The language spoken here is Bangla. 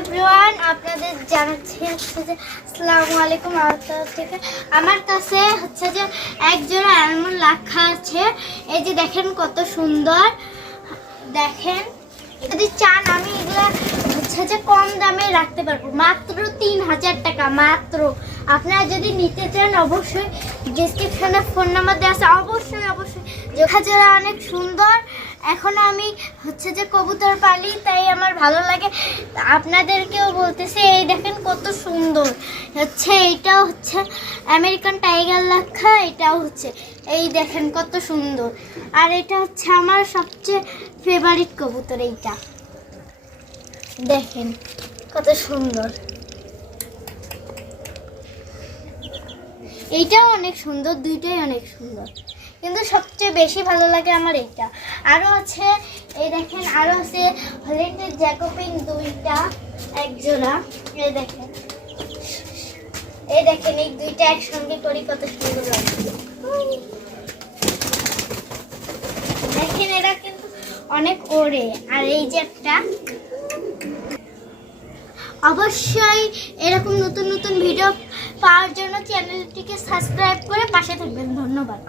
এভরিওয়ান, আপনাদের জানাচ্ছি হচ্ছে যে, আসসালামু আলাইকুম আমার থেকে। আমার কাছে হচ্ছে যে এক জোড়া অ্যালমন্ড রাখা আছে। এই যে দেখেন কত সুন্দর। দেখেন, যদি চান আমি এগুলো হচ্ছে যে কম দামে রাখতে পারব। মাত্র তিন হাজার টাকা, মাত্র। আপনারা যদি নিতে চান অবশ্যই ডিসক্রিপশনে ফোন নাম্বার দেওয়া আছে। অবশ্যই অবশ্যই। যারা অনেক সুন্দর এখন আমি হচ্ছে যে কবুতর পালি, তাই আমার ভালো লাগে। আপনাদেরকেও বলতেছে, এই দেখেন কত সুন্দর। হচ্ছে এইটাও হচ্ছে আমেরিকান টাইগার লেখা এটাও হচ্ছে, এই দেখেন কত সুন্দর। আর এটা হচ্ছে আমার সবচেয়ে ফেভারিট কবুতর এইটা। দেখেন কত সুন্দর। এইটাও অনেক সুন্দর, দুইটাই অনেক সুন্দর। কিন্তু সবচেয়ে বেশি ভালো লাগে আমার এইটা। আরও আছে, এই দেখেন আরও আছে হলিডে জ্যাকোপিন দুইটা এক জোড়া এই দেখেন। এই দেখেন, এই দুইটা একসঙ্গে করি কত সুন্দর দেখেন, এরা কিন্তু অনেক ওড়ে। আর এই যে একটা, অবশ্যই এরকম নতুন নতুন পাওয়ার জন্য চ্যানেলটিকে সাবস্ক্রাইব করে পাশে থাকবেন। ধন্যবাদ।